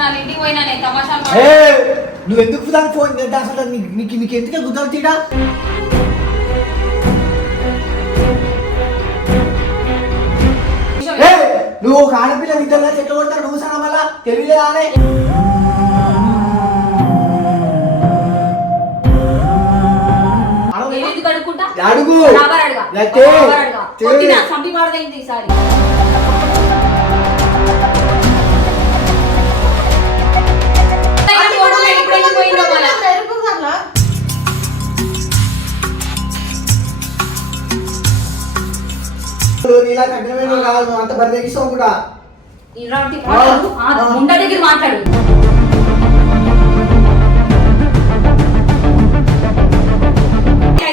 వాళ్ళ ఇంటికి పోయినా నేను తమాషా ఏ నువ్వు ఎందుకు దానికి ఫోన్ చేద్దా అసలు నీకు నీకు నీకు ఎందుకే గుర్తొచ్చిడా ఏ నువ్వు ఒక ఆడపిల్ల ఇద్దరు కలిసి ఎట్లా కొడతారు? నువ్వు సనా మళ్ళా తెలియలేదా అనే నేను ఎందుకు అడుక్కుంటా? అడుగు. రాబర్ అడుగా. లేతే. రాబర్ అడుగా. కొట్టినా సంపి పాడదైంది ఈసారి. నీలా కఠినమైన కాదు అంత కూడా. ఇలాంటి మాటలు ఆ, ఆ. ముండ దగ్గర మాట్లాడు.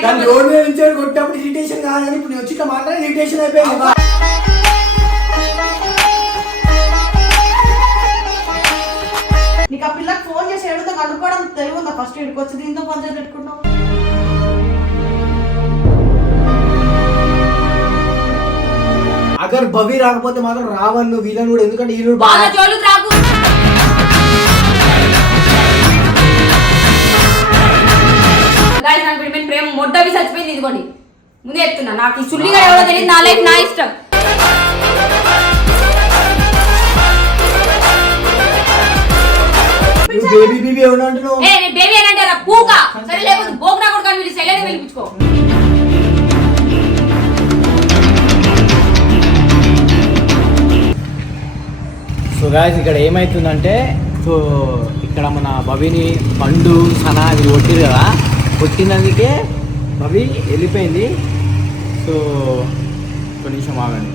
దాన్ని రోడ్ మీద నుంచి కొట్టినప్పుడు ఇరిటేషన్ కాదని ఇప్పుడు నేను వచ్చి మాట్లాడి ఇరిటేషన్ అయిపోయింది. ఇక్కడికి వచ్చి దీంతో పంచాయతీ పెట్టుకున్నావు అగర్ భవి రాకపోతే మాత్రం రావణ్ నువ్వు వీళ్ళని కూడా ఎందుకంటే వీళ్ళు బాగా నాకు వీడి మీద ప్రేమ మొడ్డవి చచ్చిపోయింది ఇదిగోండి. ముందే చెప్తున్నా నాకు ఈ చుల్లిగా ఎవరో తెలియదు నా లైఫ్ నా ఇష్టం. నువ్వు బేబీ బేబీ ఎవరు అంటున్నావు? ఏ నేను బేబీ అని అంటారా? పూక సరే లేకపోతే బోగ్నా కొడుకు అని వీళ్ళు పిలిపించుకో సో గాయస్ ఇక్కడ ఏమైతుందంటే సో ఇక్కడ మన భవిని పండు సనా ఇది కొట్టిరు కదా? కొట్టినందుకే భవి వెళ్ళిపోయింది. సో ఒక నిమిషం ఆగండి.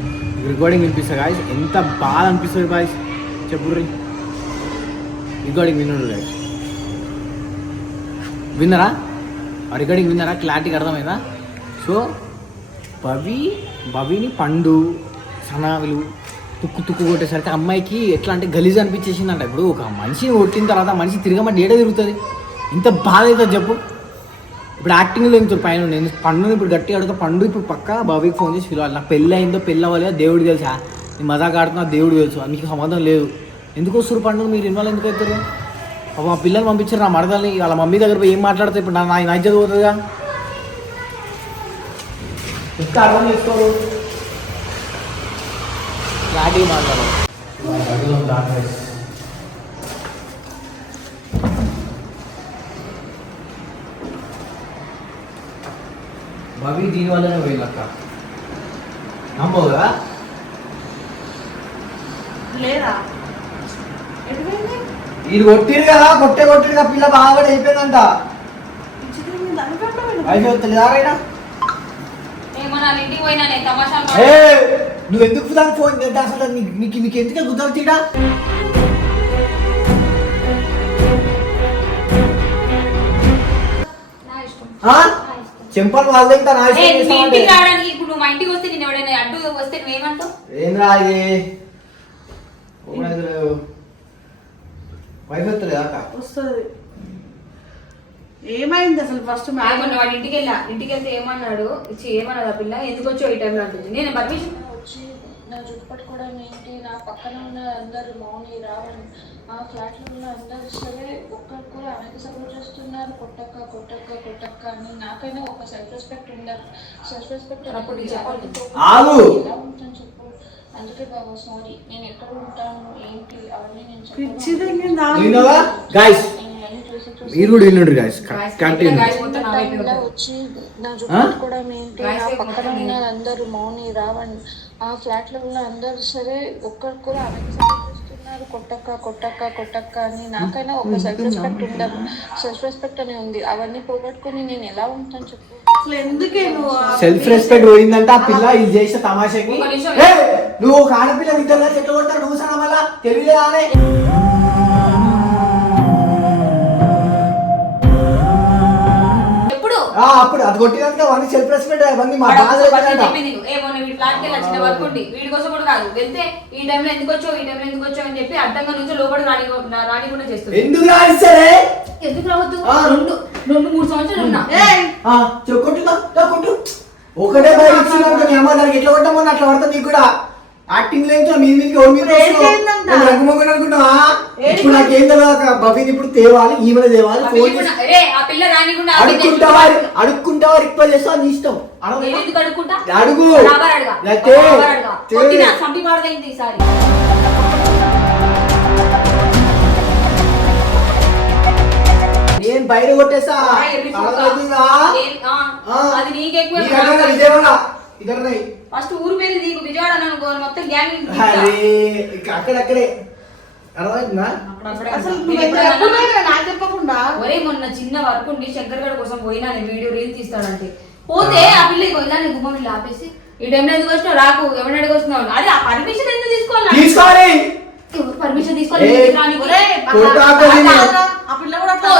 రికార్డింగ్ వినిపిస్తా గాయస్ ఎంత బాగా అనిపిస్తుంది గాయస్ చెప్పుర్రి రికార్డింగ్ వినుడు విన్నారా విన్నరా? ఆ రికార్డింగ్ విన్నారా? క్లారిటీగా అర్థమైందా? సో భవి భవిని పండు సనావులు తుక్కు తుక్కు కొట్టేసరికి అమ్మాయికి ఎట్లా అంటే గలీజ్ అనిపించేసిందంట. ఇప్పుడు ఒక మనిషిని కొట్టిన తర్వాత మనిషి తిరగమంటే ఏడ తిరుగుతుంది? ఇంత బాధ అవుతుంది చెప్పు. ఇప్పుడు యాక్టింగ్లో ఇంత పైన నేను పండుని ఇప్పుడు గట్టిగా అడుగుతా. పండు ఇప్పుడు పక్క బాబీకి ఫోన్ చేసి పిలవాలి. నాకు పెళ్ళి అయిందో పెళ్ళి అవ్వలేదో దేవుడు తెలుసా? నేను మజాక్ ఆడుతున్నా దేవుడు తెలుసు. మీకు సంబంధం లేదు. ఎందుకు వస్తారు పండుగ మీరు ఇన్వాల్వ్ ఎందుకు అవుతారు? మా పిల్లల్ని పంపించారు నా మరదల్ని. వాళ్ళ మమ్మీ దగ్గర పోయి ఏం మాట్లాడితే ఇప్పుడు నా ఆయన నైజత పోతుందిగా ఇంకా అర్థం చేసుకోరు క్లారిటీ మాట్లాడాలి? భవి దీని వల్లనే పోయిందక్క. నమ్మవు కదా? లేదా ఇది కొట్టిరు కదా కొట్టే కొట్టిరు కదా పిల్ల బాగా అయిపోయిందంట. వాళ్ళ ఏ నువ్వు ఎందుకు దానికి ఫోన్ చేద్దా? అసలు నీకు నీకు ఎందుకే? నా ఇష్టం. చెంపలు వాళ్ళ నా ఏ, ఇష్టం ఇప్పుడు నువ్వు మా ఇంటికి వస్తే నేను ఎవడైనా అడ్డు వస్తే నువ్వేమంటావు? ఏంద్రా ఇది? అక్క వస్తుంది. ఏమైంది అసలు ఫస్ట్ మొన్న వాడి ఇంటికి వెళ్ళా. ఇంటికి వెళ్తే ఏమన్నాడు? ఇచ్చి ఏమన్నది ఆ పిల్ల? ఎందుకు వచ్చో ఈ టైంలో అంటుంది. నేను పర్మిషన్ వచ్చి నా జుట్టు పట్టుకోవడం ఏంటి నా పక్కన ఉన్న అందరు మౌని రావణ్ ఆ ఫ్లాట్లో ఉన్న అందరు సరే ఒక్కరు కూడా ఆమెకి సపోర్ట్ చేస్తున్నారు. కొట్టక్క కొట్టక్క కొట్టక్క అని నాకైనా ఒక సెల్ఫ్ రెస్పెక్ట్ ఉండాలి. సెల్ఫ్ రెస్పెక్ట్ అప్పుడు చెప్పాలి. ఎలా చెప్పు. అందుకే బాబా సారీ నేను ఎక్కడ ఉంటాను ఏంటి అవన్నీ నేను గాయస్ మీరు కూడా వినండి గాయస్ కంటిన్యూ. వచ్చి నా ఆ? జుట్టు పట్టుకోవడం ఏంటి? ఏ పక్కన ఉన్న అందరూ మౌని రావణ్ ఆ ఫ్లాట్లో ఉన్న అందరూ సరే ఒక్కరు కూడా ఆమెకి చేస్తున్నారు కొట్టక్క కొట్టక్క కొట్టక్క అని. నాకైనా ఒక సెల్ఫ్ రెస్పెక్ట్ ఉండాలి సెల్ఫ్ రెస్పెక్ట్ అని ఉంది. అవన్నీ పోగొట్టుకుని నేను ఎలా ఉంటాను చెప్పు? అసలు ఎందుకే నువ్వు సెల్ఫ్ రెస్పెక్ట్ పోయిందంటే ఆ పిల్ల ఇది చేసే తమాషకి. నువ్వు ఒక ఆడపిల్ల ఇద్దరు ఎట్లా కొడతారు? నువ్వు సనా మళ్ళా తెలియలేదా అప్పుడు అది కొట్టినందుకే వాడిని సెల్ఫ్ రెస్పెక్ట్ అవన్నీ మా బాధ అప్పుడు first లేదంట. చెప్పింది ఏ మొన్న వీడి ఫ్లాట్కి వెళ్ళి వచ్చిన వర్క్ ఉండి వీడి కోసం కూడా కాదు వెళ్తే ఈ టైంలో ఎందుకు వచ్చావు ఈ టైంలో ఎందుకు వచ్చావు అని చెప్పి అడ్డంగా నుంచి లోపలికి రాని రాని కూడా చేస్తుంది. ఎందుకు రాయిస్తారే ఎందుకు రావద్దు? ఆ. రెండు రెండు మూడు సంవత్సరాలు ఉన్నా. ఏయ్, ఆ, చెప్పు, కొట్టుదా కొట్టు. ఒకటే బయట ఇచ్చినాక నీ అమ్మ దానికి ఎట్లా కొట్టమని అట్లా పడతా నీకు కూడా. యాక్టింగ్ లేదు మీ మీద ఎవరి మీద? రఘుమొక్కడు అనుకుంటావా ఇప్పుడు నాకు తెలియదు బబీని ఇప్పుడు తేవాలి ఈమె తేవాలి ఫోన్ అడుక్కుంటావా? అడుక్కుంటావా? రిక్వెస్ట్ చేస్తావా? నీ ఇష్టం. అడగ. ఈసారి. నేను బయట కొట్టేసా? విజయవాడ ఫస్ట్ ఊరు పేరు నీకు విజయవాడ అని అనుకో మొత్తం గ్యాంగ్ అరే ఇక అక్కడక్కడే. అర్థమవుతుందా అసలు నువ్వు ఎంత చెప్పలేదు నాకు చెప్పకుండా. ఒరే మొన్న చిన్న వర్క్ ఉండి శంకర్ గడ్ కోసం పోయినా నేను వీడియో రీల్ తీస్తాడంటే పోతే ఆ. పిల్ల వెళ్ళాను గుమ్మం ఆపేసి ఈ టైంలో ఎందుకు వచ్చినావు? రాకు ఎవరిని అడిగి వస్తున్నావు? అది ఆ పర్మిషన్ ఎందుకు తీసుకోవాలి తీసుకోవాలి. పర్మిషన్ తీసుకోవాలి. ఆ పిల్ల కూడా అట్లా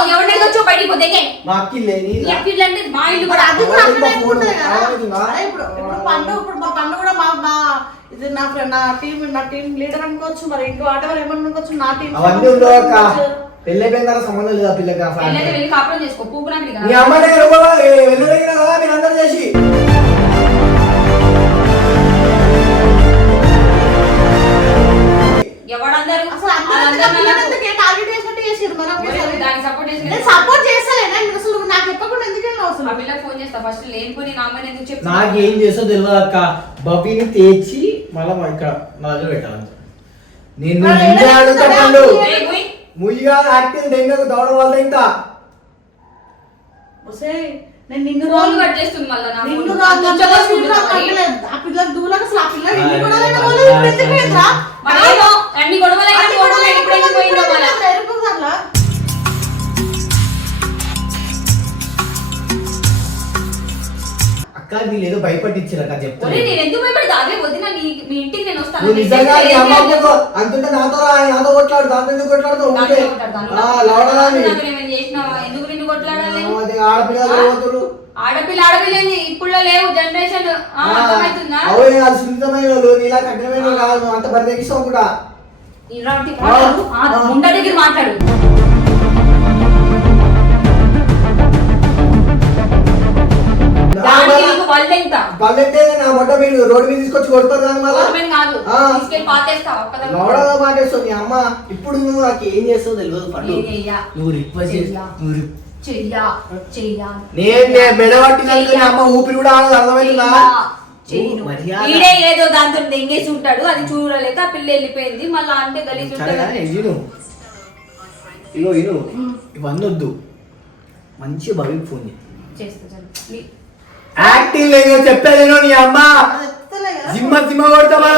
ఓ, ఎవరిని అడిగి వచ్చావు బయటికి పోతే మా అక్కిల్లే నీ అంటే మా ఇల్లు కూడా అది కూడా కదా. అరే ఇప్పుడు ఇప్పుడు పండు ఇప్పుడు మా పండు కూడా మా మా ఇది నా ఫ్రెండ్ నా టీం నా టీం లీడర్ అనుకోవచ్చు మరి ఇంకో అనుకోవచ్చు నా టీం అవన్నీ ఉండవు అక్క తర్వాత సంబంధం లేదు ఆ పిల్లకి ఫ్యామిలీ. వెళ్ళి కాపురం చేసుకో పూపు నాకు ఇక. మీ అమ్మ దగ్గర కూడా వెళ్ళగలిగిన కదా మీరు అందరు చేసి ఏం చేస్తో తెలియదు అక్క? బబ్బీని తెచ్చి మళ్ళీ ఇక్కడ నా దగ్గర పెట్టాలి నేను మరి నిన్నే ఏదైనా అడుగుతా సరే పండు. ఏయ్, పోయ్. ముయ్యగా యాక్టింగ్ దెంగకు దౌడ వాళ్ళ ఇంకా ఒసేయ్, నేను నిన్ను కట్ చేస్తుంది మళ్ళా నా నిన్ను. ఆ దూలకు అసలు ఆ పిల్ల ఎన్ని గొడవలైన వాళ్ళు ఇప్పుడు ఎందుకు అన్ని గొడవలైన ఇప్పుడు పిల్లలు పోయిందో మళ్ళా? అక్క వీళ్ళు ఏదో భయపట్టించారు అక్క చెప్తాను నేను. ఎందుకు? అదే వదినా, నీ- మీ ఇంటికి నేను వస్తాను. నువ్వు నిజంగా నీ అంతుంటే నాతో రా నాతో కొట్లాడు దాంతో ఎందుకు కొట్లాడుతావు? ఉంటే. లవడదాన్ని చేసినావా? ఎందుకు నిన్ను కొట్లాడాలి? ఆడపిల్ల ఆడపిల్ల ఏంది? ఇప్పుడు లేవు. జనరేషన్ అర్థమవుతుందా? అవే అది సున్నితమైన వాళ్ళు నీలా కఠినమైన వాళ్ళు కాదు. నువ్వు అంత బరిదెక్కిస్తావు కూడా. ఇలాంటి మాటలు, ఆ, ఆ. ముండ దగ్గర మాట్లాడు. దానికి పల్లెత్తే నా మీరు రోడ్డు మీద తీసుకొచ్చి కొడతారు కానీ మళ్ళా? కాదు. తీసుకెళ్ళి నీ అమ్మ. ఇప్పుడు నువ్వు నాకు ఏం చేస్తావు తెలియదు పండు. నువ్వు రిక్వెస్ట్. నువ్వు చెయ్యా చెయ్యా. నేను అమ్మ ఊపిరి కూడా ఆడదు అర్థమైందా? ఏదో దాంతో దెంగేసి ఉంటాడు అది చూడలేక ఆ పిల్ల వెళ్ళిపోయింది మళ్ళా అంటే గలీజ్ ఇగో ఇను ఇవన్నీ వద్దు. మంచి భవికి ఫోన్ చేస్తా యాక్టింగ్ లేదు చెప్పేదేనో నీ అమ్మ. జిమ్మ జిమ్మ కొడతావా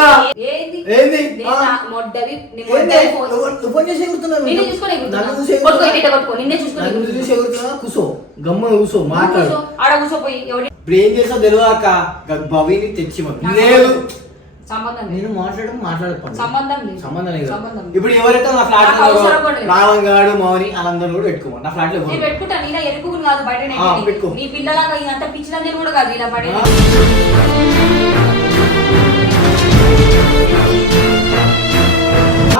ఏంది ఏంది? నేను ఆ. నా మొడ్డవి నీ ఏంది? మొడ్డవి ఫోన్ నువ్వు- నువ్వు ఫోన్ చేసి ఎగురుతున్నావు. నిన్నే చూసుకొని ఎగురుతున్నా. నన్ను చూసి కొట్టుకో, ఎగురుతున్నావా? ఇటే కొట్టుకో, నిన్నే చూసుకొని నన్ను ఎగురుతున్నా. చూసి ఎగురుతున్నావా? కూసో గమ్మ కూసో మాట్లాడు కూర్చో, ఆడ కూర్చోపోయి ఎవడి ఇప్పుడు ఏం చేసావు తెలియదు అక్క గ- భవిని తెచ్చి లేదు సంబంధం లేదు. నేను మాట్లాడడం మాట్లాడదు సంబంధం లేదు. సంబంధం లేదు సంబంధం లేదు. ఇప్పుడు ఎవరైతే నా ఫ్లాట్ నాకు అవసరం కూడా లేదు. మౌని వాళ్ళందరూ కూడా పెట్టుకోమని నా ఫ్లాట్లో నేను ఎవరు? పెట్టుకుంటా నీలా ఎరుపుకుని కాదు బయట ఆ, నెట్టేది. పెట్టుకో. నీ పిల్లలాగా ఇంత పిచ్చిలందరూ కూడా కాదు ఇలా పడేది ఆ.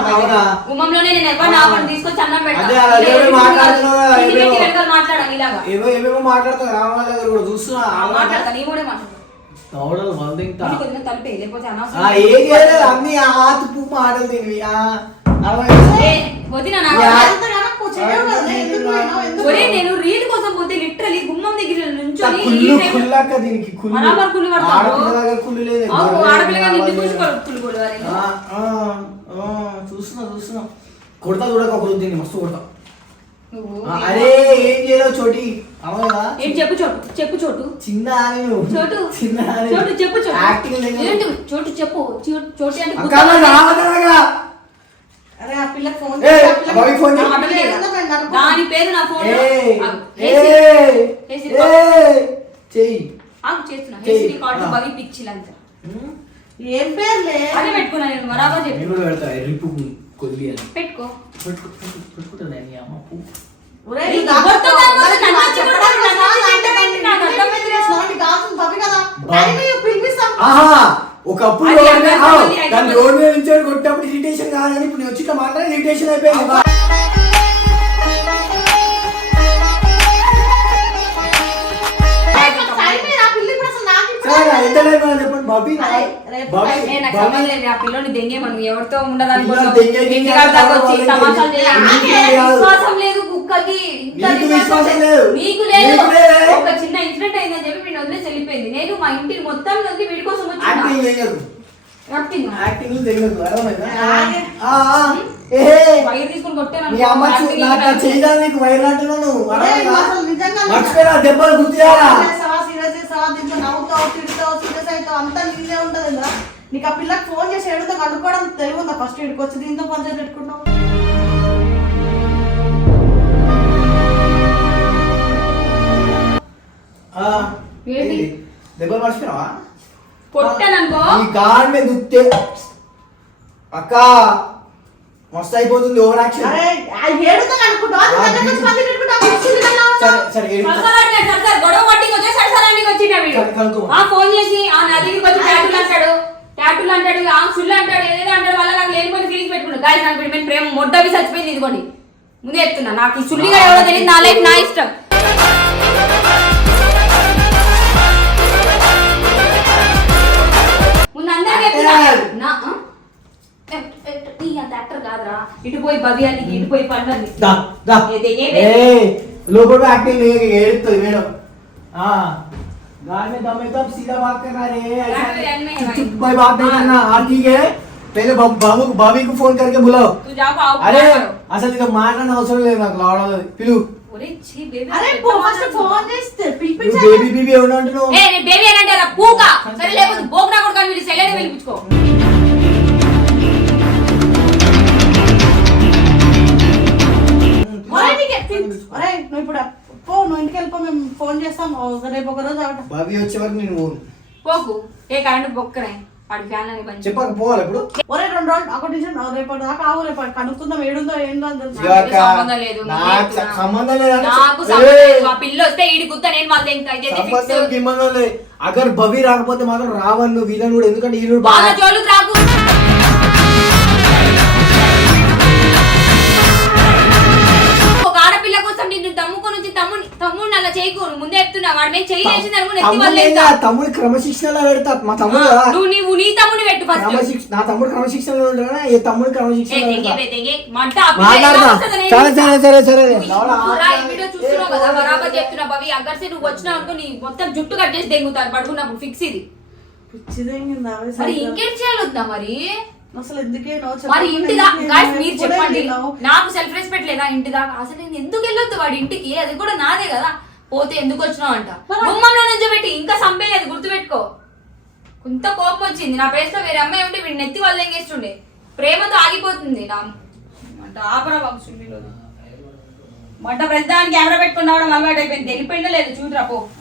అవునా గుమ్మంలోనే నేను ఎవరు నా వాడిని తీసుకొచ్చి అన్నం పెడతా. అదే, అదే, ఇలా అదే ఎరుపుకుని మాట్లాడుతున్నావు కదా, కాదు. ఇది పెట్టి ఏమేమో. వెనకాల మాట్లాడాలి ఇలాగా ఏమో ఏమేమో మాట్లాడుతావు రామరాజు దగ్గర కూడా చూస్తున్నా ఆ, మాట్లాడతా నీ కూడా మాట్లాడతా దవడలు ఇంకా ఆ, అనవసరం. ఏం చేయలేదు అన్ని మాటలు తినివి ఆ, అర్థమైందా? ఏ, వదిన నా యా. అంతగానో కూర్చోలేవు కదా, నేను ఒరే రీల్ కోసం పోతే లిటరలీ గుమ్మం దగ్గర నుంచొని కుళ్ళు కుళ్ళాక దీనికి కుళ్ళు. బరాబర్ కుళ్ళు పడతావు. ఆడపిల్ల దగ్గర కుళ్ళు లేదు అవును, గొర్రెలు ఆడపిల్లగా నిన్ను వాళ్ళు చూసి కొడు- కుళ్ళు కొడవాలి. ఆ, ఆ, ఆ, చూస్తున్నా చూస్తున్నా. కొడతా చూడక ఒక దీన్ని మస్తు కొడతా. అరే ఏం చేయలేవు చోటి. ఏం చెప్పు చోటు చెప్పు చోటు. చిన్న చోటు చిన్న చోటు చెప్పు చోటు. యాక్టింగ్ లేదు ఏంటి? చోటు చెప్పు. చోటు అంటే అరే ఆ ఫోన్ ఫోన్. దాని పేరు నా ఫోన్ చెయ్యి. ఆగు చేస్తున్నా. పిచ్చిలంత. ఉమ్, ఏం పేర్లే? అదే పెట్టుకున్నా నేను బరాబర్ నేను చెప్పు. కూడా పెడతా ఎర్రిపు కొద్ది అని పెట్టుకో. పెట్టుకో అమ్మ పూ. కాదు, మరి నన్ను నాకు వచ్చి చెప్పడం కొడతావు, నన్ను వస్తుందా? వచ్చి తిట్టడం నాకు అర్థమైంది రా. నాకు కావాల్సిన పవి కదా బా. టైం ఇవ్వు, పిలిపిస్తాం ఆహా ఒకప్పుడు అది రోడ్ మీద- నుంచి కొట్టినప్పుడు ఇరిటేషన్ కాదు కానీ ఇప్పుడు నేను వచ్చి ఇట్లా మాట్లాడి ఇరిటేషన్ అయిపోయింది దెంగే మనం ఎవరితో ఉండడానికి కుక్కకి నీకు విశ్వాసం లేదు. నీకు లేదు. ఒక చిన్న ఇన్సిడెంట్ అయిందని చెప్పి వీడిని వదిలేసి వెళ్ళిపోయింది. నేను మా ఇంటిని మొత్తం నుండి వీడి కోసం యాక్టింగ్ వచ్చిన చేయదు యాక్టింగ్ యాక్టింగ్ చేయదు అర్థమైందా? ఆగే. ఆ, ఆ, ఏహే వైర్ తీసుకొని కొట్టాను అమ్మ నాకు చేయడానికి నీకు వైర్ అంటున్నావు నువ్వు? ఒరేయ్, అర్థమైందా? అసలు నిజంగా మర్చిపోయినా దెబ్బలు గుర్తు చేయాలా? చేసావా సీరియస్ చేసావా దీంట్లో నవ్వుతావు తిడతావు సీరియస్ అవుతావు అంతా నీదే ఉంటది ఇంద్రా నీకు ఆ పిల్లకి ఫోన్ చేసి ఏడుతో కనుక్కోవడం తెలివి ఉందా? ఫస్ట్ ఇక్కడికి వచ్చి దీంతో పంచాయతీ పెట్టుకుంటావు. ఏంటి? దెబ్బలు మర్చిపోయినావా? ఈ మీద అక్క మస్తు అయిపోతుంది ఓవర్ యాక్షన్. ఆ ఫోన్ చేసి ఆ నా దగ్గరికి వచ్చి ట్యాటూలు అంటాడు. ట్యాటూలు అంటాడు ఆ సుళ్ళు అంటాడు ఏదేదో అంటాడు వాళ్ళ నాకు లేనిపోయిన ఫీలింగ్స్ గాయస్ నాకు ప్రేమ మొడ్డవి చచ్చిపోయింది ఇదిగోండి. ముందే చెప్తున్నా నాకు ఈ సుల్లిగా ఎవరో తెలియదు నా లైఫ్ నా ఇష్టం. ఇటు పోయి భవ్యానికి ఇటు పోయి పండుగకి దా దా ఏది, ఏది? ఏ లోపల యాక్టింగ్ ఏడుతుంది మేడం ఆ गाल में दम है तो अब सीधा बात करना रे ऐसा गाल में दम है चुप भाई। चुप भाई बात नहीं करना हाँ ठीक है पहले बा- बाबू भाभी को फोन करके बुलाओ तू जाओ आओ అరే అసలు ఇక మాట్లాడిన అవసరం లేదు నాకు రావడం పిలు ఒరే ఛీ బేబీ అరే ఫస్ట్ ఫోన్ చేస్తే నువ్వు పిలిపించాలి బేబీ బీబీ ఎవరు అంటున్నావు ఏ నేను బేబీ అని అంటారా పూక సరే లేకపోతే బోగ్నా కూడా కానీ వీళ్ళు సెలైన్ పిలిపించుకో నువ్వు ఇప్పుడు పో నువ్వు ఇంటికి వెళ్ళిపో మేము ఫోన్ చేస్తాం. రేపు ఒక రోజు భాబీ వచ్చే వరకు నేను పోను. పోకు. ఏ కరెంట్ బొక్కనే వాడి ఫ్యాన్ అని పని చెప్పక పోవాలి ఇప్పుడు ఒరే రెండు రోజులు ఒక నిమిషం రేపు దాకా ఆవు రేపు కనుక్కుందాం. ఏడుందో ఏందో అని తెలుసు. ఇక సంబంధం లేదు, నాకు సంబంధం లేదు నాకు ఏ, సంబంధం లేదు. ఆ పిల్ల వస్తే ఈడి గుద్ద నేను సంబంధం గిమ్మందం లేదు. అగర్ భవి రాకపోతే మాత్రం రావను వీళ్ళని కూడా ఎందుకంటే వీళ్ళు బాగా రాకు. వాడి మీద చెయ్యి వేసింది అనుకో నెత్తి తమ్ముడు వల్ల క్రమశిక్షణలో పెడతా మా తమ్ముడు కదా. నువ్వు నీవు నీ తమ్ముని పెట్టు ఫస్ట్ క్రమశిక్ష నా తమ్ముడు క్రమశిక్షణలో ఉంటాడా ఈ తమ్ముడు ఏ క్రమశిక్షణలో తెంగే పెడతా బే తెంగే. మంట ఆ పిల్ల ఎలా మాట్లాడతా వస్తుందో నేను సరే సరే సరే. సరే ఈ. వీడియో చూస్తున్నావు కదా బరాబర్ చెప్తున్నా భవి. అగ్గర్సే నువ్వు వచ్చినావు అనుకో నీ మొత్తం జుట్టు కట్ చేసి దెంగుతాను పడుకున్నప్పుడు ఫిక్స్ ఇది. మరి. ఇంకేం చేయాలి వద్దా మరి? అసలు ఎందుకే నో మరి ఇంటి దాకా guys మీరు చెప్పండి. నాకు సెల్ఫ్ రెస్పెక్ట్ లేదా ఇంటి దాకా? అసలు నేను ఎందుకు వెళ్ళొద్దు వాడి ఇంటికి? అది కూడా నాదే కదా. పోతే ఎందుకు వచ్చినావు అంట గుమ్మంలో నుంచి పెట్టి ఇంకా సంపేలేదు గుర్తుపెట్టుకో. కొంత కోపం వచ్చింది. నా లో వేరే అమ్మాయి ఉంటే వీడి నెత్తి వాళ్ళు ఎంగేస్తుండే ప్రేమతో ఆగిపోతుంది నా ఆపరా బాబు సుల్లిలో మంట ప్రతిదానికి కెమెరా పెట్టుకుని రావడం అలవాటు అయిపోయింది వెళ్ళిపోయిందో లేదు చూడరా పో.